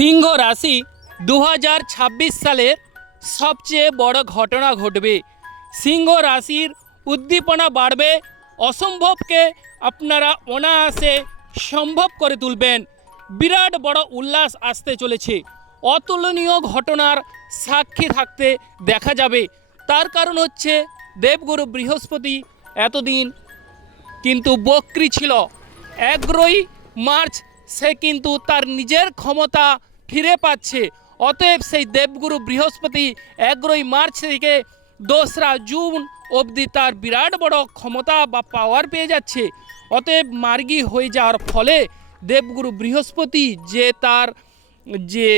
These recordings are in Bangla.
সিংহ রাশি 2026 সালের সবচেয়ে বড় ঘটনা ঘটবে। সিংহ রাশির উদ্দীপনা বাড়বে, অসম্ভবকে আপনারা অনায়াসে সম্ভব করে তুলবেন। বিরাট বড় উল্লাস আসতে চলেছে, অতুলনীয় ঘটনার সাক্ষী থাকতে দেখা যাবে। তার কারণ হচ্ছে দেবগুরু বৃহস্পতি এতদিন কিন্তু বক্রী ছিল। 11ই মার্চ সে কিন্তু তার নিজের ক্ষমতা ফিরে পাচ্ছে। অতএব সেই দেবগুরু বৃহস্পতি 11ই মার্চ থেকে 2রা জুন অবধি তার বিরাট বড় ক্ষমতা বা পাওয়ার পেয়ে যাচ্ছে। অতএব মার্গী হয়ে যাওয়ার ফলে দেবগুরু বৃহস্পতি যে তার যে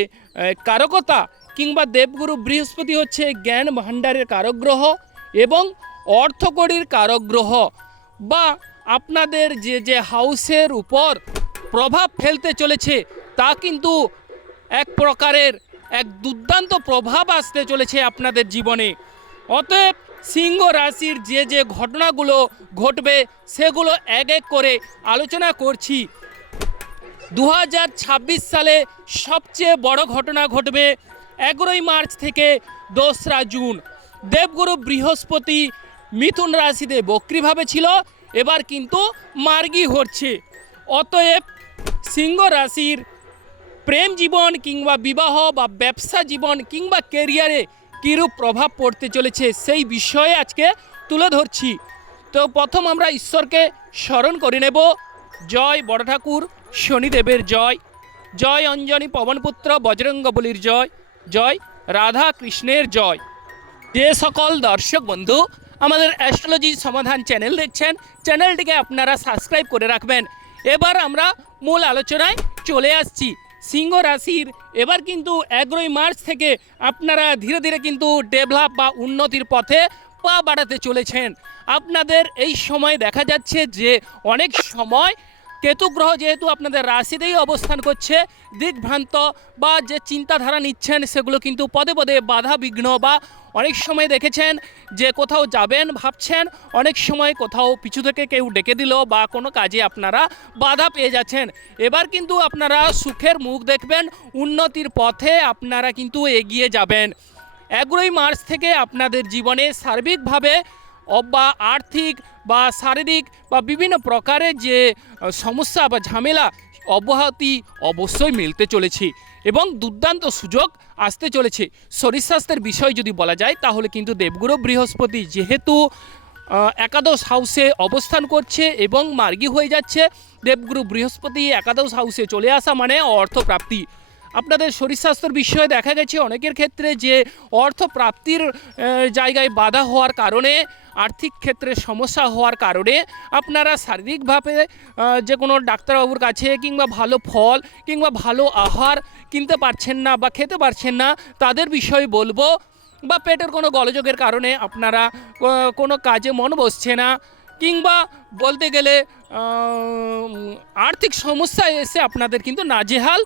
কারকতা কিংবা দেবগুরু বৃহস্পতি হচ্ছে জ্ঞান ভাণ্ডারের কারক গ্রহ এবং অর্থকড়ির কারক গ্রহ, বা আপনাদের যে যে হাউসের উপর প্রভাব ফেলতে চলেছে তা কিন্তু এক প্রকারের এক দুর্দান্ত প্রভাব আসতে চলেছে আপনাদের জীবনে। অতএব সিংহ রাশির যে যে ঘটনাগুলো ঘটবে সেগুলো এক এক করে আলোচনা করছি। 2026 সালে সবচেয়ে বড় ঘটনা ঘটবে 11ই মার্চ থেকে 2রা জুন। দেবগুরু বৃহস্পতি মিথুন রাশিতে বক্রীভাবে ছিল, এবার কিন্তু মার্গী হচ্ছে। অতএব সিংহ রাশির প্রেম জীবন কিংবা বিবাহ বা ব্যবসা জীবন কিংবা কেরিয়ারে কীরূপ প্রভাব পড়তে চলেছে সেই বিষয়ে আজকে তুলে ধরছি। তো প্রথম আমরা ঈশ্বরকে স্মরণ করে নেব। জয় বড় ঠাকুর শনিদেবের জয়, জয় অঞ্জনী পবনপুত্র বজরঙ্গবলীর জয়, জয় রাধা কৃষ্ণের জয়। যে সকল দর্শক বন্ধু আমাদের অ্যাস্ট্রোলজি সমাধান চ্যানেল দেখছেন, চ্যানেলটিকে আপনারা সাবস্ক্রাইব করে রাখবেন। এবার আমরা মূল আলোচনায় চলে আসছি। সিংহ রাশির এবার কিন্তু 11ই মার্চ থেকে আপনারা ধীরে ধীরে কিন্তু ডেভেলপ বা উন্নতির পথে পা বাড়াতে চলেছেন। আপনাদের এই সময় দেখা যাচ্ছে যে অনেক সময় কেতু গ্রহ যেহেতু আপনাদের রাশিতেই অবস্থান করছে, দিকভ্রান্ত বা যে চিন্তাধারা নিচ্ছেন সেগুলো কিন্তু পদে পদে বাধা বিঘ্ন, বা অনেক সময় দেখেছেন যে কোথাও যাবেন ভাবছেন, অনেক সময় কোথাও পিছু থেকে কেউ ডেকে দিল বা কোনো কাজে আপনারা বাধা পেয়ে যাচ্ছেন। এবার কিন্তু আপনারা সুখের মুখ দেখবেন, উন্নতির পথে আপনারা কিন্তু এগিয়ে যাবেন। 11ই মার্চ থেকে আপনাদের জীবনে সার্বিকভাবে বা আর্থিক বা শারীরিক বা বিভিন্ন প্রকারের যে সমস্যা বা ঝামেলা অব্যাহতি অবশ্যই মিলতে চলেছে এবং দুর্দান্ত সুযোগ আসতে চলেছে। শরীর স্বাস্থ্যের বিষয় যদি বলা যায় তাহলে কিন্তু দেবগুরু বৃহস্পতি যেহেতু একাদশ হাউসে অবস্থান করছে এবং মার্গী হয়ে যাচ্ছে, দেবগুরু বৃহস্পতি একাদশ হাউসে চলে আসা মানে অর্থপ্রাপ্তি। আপনাদের শরীর স্বাস্থ্যের বিষয়ে দেখা গেছে অনেকের ক্ষেত্রে যে অর্থ প্রাপ্তির জায়গায় বাধা হওয়ার কারণে, আর্থিক ক্ষেত্রে সমস্যা হওয়ার কারণে আপনারা শারীরিকভাবে যে কোনো ডাক্তারবাবুর কাছে কিংবা ভালো ফল কিংবা ভালো আহার কিনতে পারছেন না বা খেতে পারছেন না, তাদের বিষয়ে বলবো। বা পেটের কোনো গোলযোগের কারণে আপনারা কোনো কাজে মন বসছে না, কিংবা বলতে গেলে আর্থিক সমস্যা এসে আপনাদের কিন্তু নাজেহাল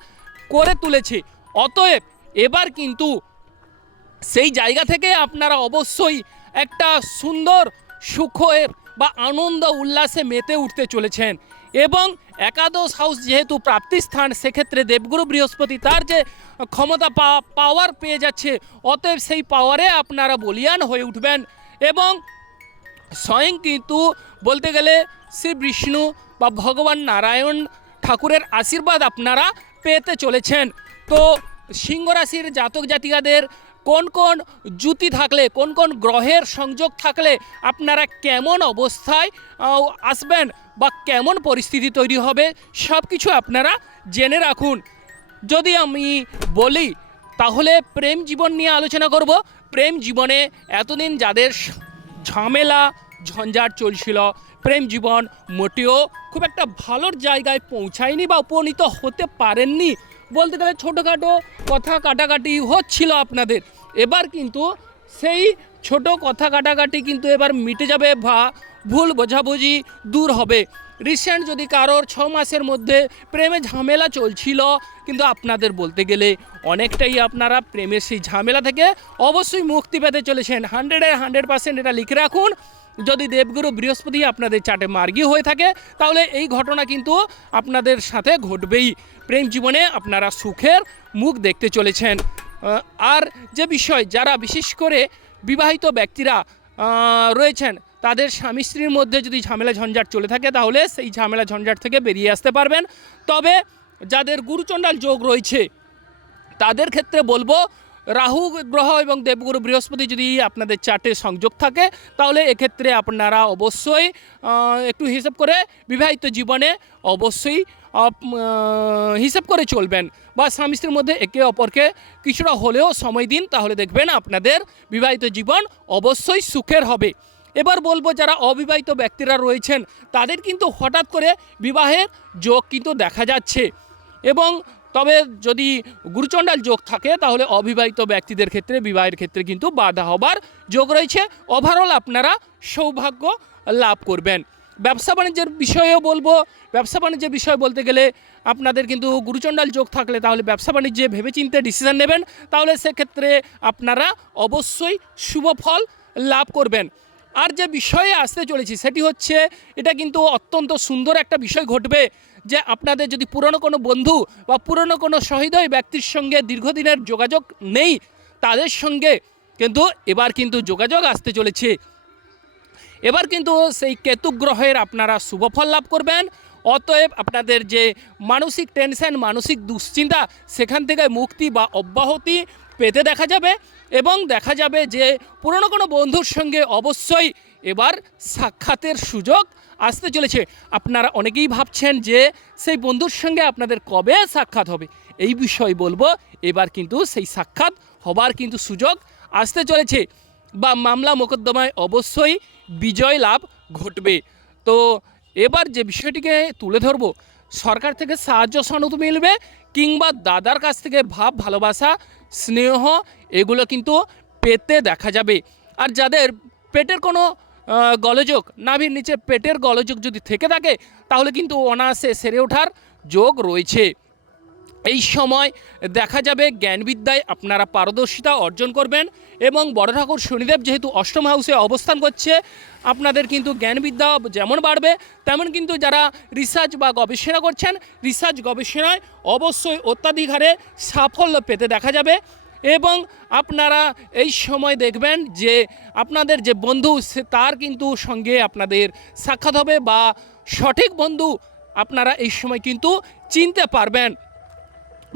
করে তুলেছে। অতএব এবার কিন্তু সেই জায়গা থেকে আপনারা অবশ্যই একটা সুন্দর সুখের বা আনন্দ উল্লাসে মেতে উঠতে চলেছেন। এবং একাদশ হাউস যেহেতু প্রাপ্তি স্থান, সেক্ষেত্রে দেবগুরু বৃহস্পতি তার যে ক্ষমতা পাওয়ার পেয়ে যাচ্ছে, অতএব সেই পাওয়ারে আপনারা বলীয়ান হয়ে উঠবেন। এবং স্বয়ং কিন্তু বলতে গেলে শ্রী বিষ্ণু বা ভগবান নারায়ণ ঠাকুরের আশীর্বাদ আপনারা পেতে চলেছেন। তো সিংহ রাশির জাতক জাতিকাদের কোন কোন জ্যোতি থাকলে, কোন কোন গ্রহের সংযোগ থাকলে আপনারা কেমন অবস্থায় আসবেন বা কেমন পরিস্থিতি তৈরি হবে, সব কিছু আপনারা জেনে রাখুন। যদি আমি বলি তাহলে প্রেম জীবন নিয়ে আলোচনা করব। প্রেম জীবনে এতদিন যাদের ঝামেলা ঝঞ্ঝাট চলছিল, প্রেম জীবন মোটেও খুব একটা ভালোর জায়গায় পৌঁছায়নি বা উপনীত হতে পারেননি, বলতে গেলে ছোটোখাটো কথা কাটাকাটি হচ্ছিল আপনাদের, এবার কিন্তু সেই ছোট কথা কাটাকাটি কিন্তু এবার মিটে যাবে বা ভুল বোঝাবুঝি দূর হবে। রিসেন্ট যদি কারোর 6 মাসের মধ্যে প্রেমে ঝামেলা চলছিল, কিন্তু আপনাদের বলতে গেলে অনেকটাই আপনারা প্রেমের সেই ঝামেলা থেকে অবশ্যই মুক্তি পেতে চলেছেন। 100% এটা লিখে রাখুন। যদি দেবগুরু বৃহস্পতি আপনাদের চার্টে মার্গী হয়ে থাকে তাহলে এই ঘটনা কিন্তু আপনাদের সাথে ঘটবেই। প্রেম জীবনে আপনারা সুখের মুখ দেখতে চলেছেন। আর যে বিষয়, যারা বিশেষ করে বিবাহিত ব্যক্তিরা রয়েছেন, তাদের স্বামী স্ত্রীর মধ্যে যদি ঝামেলা ঝঞ্ঝাট চলে থাকে তাহলে সেই ঝামেলা ঝঞ্ঝাট থেকে বেরিয়ে আসতে পারবেন। তবে যাদের গুরুচণ্ডাল যোগ রয়েছে তাদের ক্ষেত্রে বলবো, রাহু গ্রহ এবং দেবগুরু বৃহস্পতি যদি আপনাদের চার্টে সংযোগ থাকে তাহলে এক্ষেত্রে আপনারা অবশ্যই একটু হিসাব করে বিবাহিত জীবনে অবশ্যই হিসাব করে চলবেন, বা স্বামী স্ত্রীর মধ্যে একে অপরকে কিছুটা হলেও সময় দিন, তাহলে দেখবেন আপনাদের বিবাহিত জীবন অবশ্যই সুখের হবে। এবার বলবো, যারা অবিবাহিত ব্যক্তিরা রয়েছেন তাদের কিন্তু হঠাৎ করে বিবাহের যোগ কিন্তু দেখা যাচ্ছে, এবং তবে যদি গুরুচণ্ডাল যোগ থাকে তাহলে অবিবাহিত ব্যক্তিদের ক্ষেত্রে বিবাহের ক্ষেত্রে কিন্তু বাধা হবার যোগ রয়েছে। ওভারঅল আপনারা সৌভাগ্য লাভ করবেন। ব্যবসা বাণিজ্যের বিষয়েও বলবো, ব্যবসা বাণিজ্যের বিষয় বলতে গেলে আপনাদের কিন্তু গুরুচণ্ডাল যোগ থাকলে তাহলে ব্যবসা বাণিজ্যে ভেবেচিন্তে ডিসিশন নেবেন, তাহলে সেক্ষেত্রে আপনারা অবশ্যই শুভ ফল লাভ করবেন। আর যে বিষয়ে আসতে চলেছি সেটি হচ্ছে, এটা কিন্তু অত্যন্ত সুন্দর একটা বিষয় ঘটবে, যে আপনাদের যদি পুরনো কোনো বন্ধু বা পুরনো কোনো সহৃদয় ব্যক্তির সঙ্গে দীর্ঘদিনের যোগাযোগ নেই, তাদের সঙ্গে কিন্তু এবার কিন্তু যোগাযোগ আসতে চলেছে। এবার কিন্তু সেই কেতু গ্রহের আপনারা শুভফল লাভ করবেন। অতএব আপনাদের যে মানসিক টেনশন, মানসিক দুশ্চিন্তা, সেখান থেকে মুক্তি বা অব্যাহতি পেতে দেখা যাবে, এবং দেখা যাবে যে পুরনো কোনো বন্ধুর সঙ্গে অবশ্যই এবার সাক্ষাতের সুযোগ আসতে চলেছে। আপনারা অনেকেই ভাবছেন যে সেই বন্ধুর সঙ্গে আপনাদের কবে সাক্ষাৎ হবে, এই বিষয় বলবো, এবার কিন্তু সেই সাক্ষাৎ হবার কিন্তু সুযোগ আসতে চলেছে, বা মামলা মোকদ্দমায় অবশ্যই বিজয় লাভ ঘটবে। তো এবার যে বিষয়টিকে তুলে ধরবো, সরকার থেকে সাহায্য সনদ মিলবে, কিংবা দাদার কাছ থেকে ভাব, ভালোবাসা, স্নেহ এগুলো কিন্তু পেতে দেখা যাবে। আর যাদের পেটের কোনো গলযোগ, নাভির নিচে পেটের গলযোগ যদি থেকে থাকে তাহলে কিন্তু অনায়াসে সেরে ওঠার যোগ রয়েছে। এই সময় দেখা যাবে জ্ঞানবিদ্যায় আপনারা পারদর্শিতা অর্জন করবেন, এবং বড় ঠাকুর শনিদেব যেহেতু অষ্টম হাউসে অবস্থান করছে, আপনাদের কিন্তু জ্ঞানবিদ্যা যেমন বাড়বে, তেমন কিন্তু যারা রিসার্চ বা গবেষণা করছেন, রিসার্চ গবেষণায় অবশ্যই অত্যাধিক হারে সাফল্য পেতে দেখা যাবে। এবং আপনারা এই সময় দেখবেন যে আপনাদের যে বন্ধু, সে তার কিন্তু সঙ্গে আপনাদের সাক্ষাৎ হবে, বা সঠিক বন্ধু আপনারা এই সময় কিন্তু চিনতে পারবেন,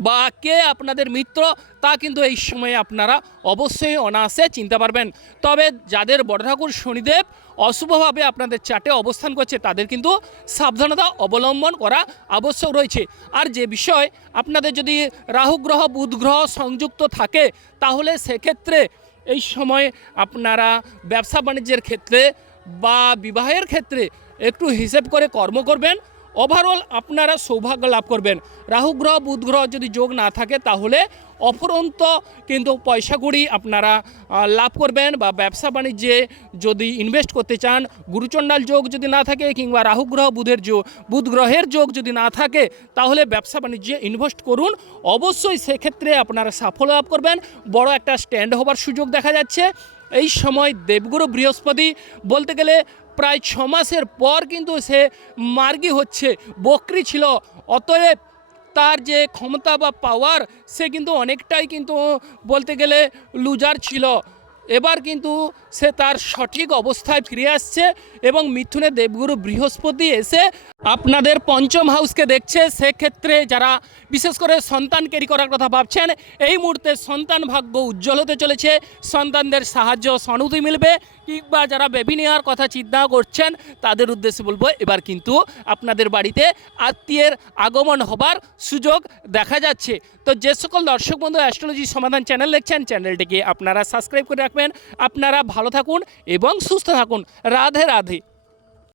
বা কে আপনাদের মিত্র তা কিন্তু এই সময়ে আপনারা অবশ্যই অনায়াসে চিনতে পারবেন। তবে যাদের বড় ঠাকুর শনিদেব অশুভভাবে আপনাদের চার্টে অবস্থান করছে তাদের কিন্তু সাবধানতা অবলম্বন করা আবশ্যক রয়েছে। আর যে বিষয়, আপনাদের যদি রাহু গ্রহ, বুধ গ্রহ সংযুক্ত থাকে তাহলে সেক্ষেত্রে এই সময় আপনারা ব্যবসা বাণিজ্যের ক্ষেত্রে বা বিবাহের ক্ষেত্রে একটু হিসেব করে কর্ম করবেন। ওভারঅল আপনারা সৌভাগ্য লাভ করবেন। রাহু গ্রহ, বুধ গ্রহ যদি যোগ না থাকে তাহলে অফুরন্ত কিন্তু পয়সা কড়ি আপনারা লাভ করবেন, বা ব্যবসা বাণিজ্যে যদি ইনভেস্ট করতে চান, গুরুচণ্ডাল যোগ যদি না থাকে, কিংবা রাহু গ্রহ, বুধ গ্রহের যোগ যদি না থাকে, তাহলে ব্যবসা বাণিজ্যে ইনভেস্ট করুন, অবশ্যই সেক্ষেত্রে আপনারা সাফল্য লাভ করবেন। বড় একটা স্ট্যান্ড হবার সুযোগ দেখা যাচ্ছে। এই সময় দেবগুরু বৃহস্পতি বলতে গেলে প্রায় 6 মাসের পর কিন্তু সে মার্গী হচ্ছে, বকরি ছিল, অতএব তার যে ক্ষমতা বা পাওয়ার সে কিন্তু অনেকটাই কিন্তু বলতে গেলে লুজার ছিল। এবার কিন্তু সে তার সঠিক অবস্থায় ফিরে আসছে, এবং মিথুনে দেবগুরু বৃহস্পতি এসে আপনাদের পঞ্চম হাউসকে দেখছে। সেক্ষেত্রে যারা বিশেষ করে সন্তান ক্যারি করার কথা ভাবছেন, এই মুহূর্তে সন্তান ভাগ্য উজ্জ্বল হতে চলেছে, সন্তানদের সাহায্য সনতি মিলবে, কিংবা যারা বেবি নেওয়ার কথা চিন্তা করছেন তাদের উদ্দেশ্যে বলবো, এবার কিন্তু আপনাদের বাড়িতে আত্মীয়ের আগমন হবার সুযোগ দেখা যাচ্ছে। তো যে সকল দর্শক বন্ধু অ্যাস্ট্রোলজি সমাধান চ্যানেল দেখছেন, চ্যানেলটিকে আপনারা সাবস্ক্রাইব করে রাখবেন। আপনারা ভালো থাকুন এবং সুস্থ থাকুন। রাধে রাধে।